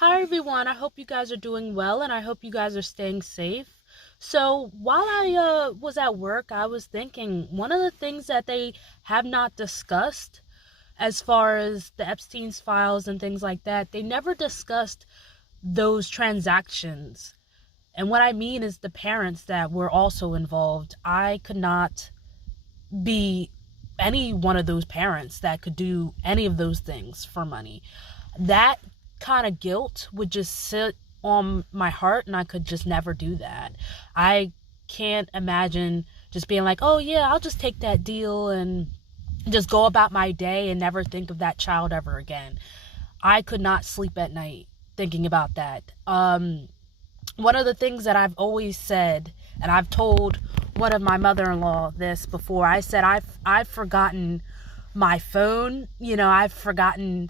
Hi everyone, I hope you guys are doing well and I hope you guys are staying safe. So, while I was at work, I was thinking one of the things that they have not discussed as far as the Epstein's files and things like that, they never discussed those transactions. And what I mean is the parents that were also involved. I could not be any one of those parents that could do any of those things for money. That kind of guilt would just sit on my heart and I could just never do that. I can't imagine just being like, oh yeah, I'll just take that deal and just go about my day and never think of that child ever again. I could not sleep at night thinking about that. One of the things that I've always said, and I've told one of my mother-in-law this before, I said I've forgotten my phone. I've forgotten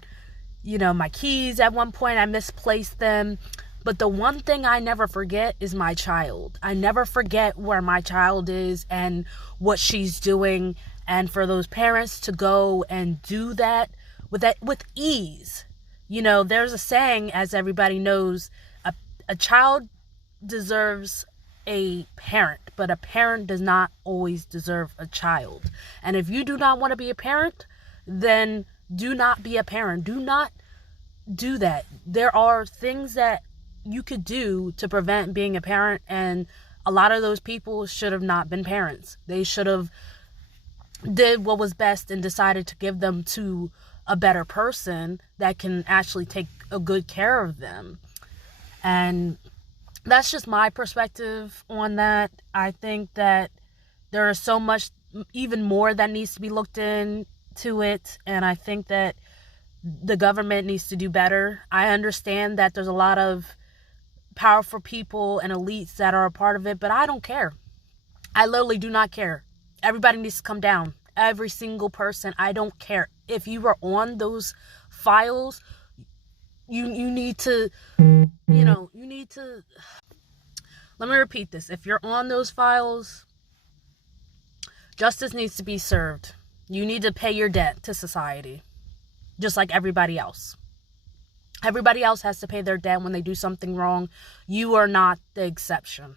my keys. At one point I misplaced them. But the one thing I never forget is my child. I never forget where my child is and what she's doing. And for those parents to go and do that with ease. There's a saying, as everybody knows, a child deserves a parent, but a parent does not always deserve a child. And if you do not want to be a parent, then do not be a parent. Do not do that. There are things that you could do to prevent being a parent, and a lot of those people should have not been parents. They should have did what was best and decided to give them to a better person that can actually take a good care of them. And that's just my perspective on that. I think that there is so much even more that needs to be looked into it, and I think that the government needs to do better. I understand that there's a lot of powerful people and elites that are a part of it, but I don't care. I literally do not care. Everybody needs to come down. Every single person. I don't care. If you were on those files, you need to, let me repeat this. If you're on those files, justice needs to be served. You need to pay your debt to society, just like everybody else. Everybody else has to pay their debt when they do something wrong. You are not the exception.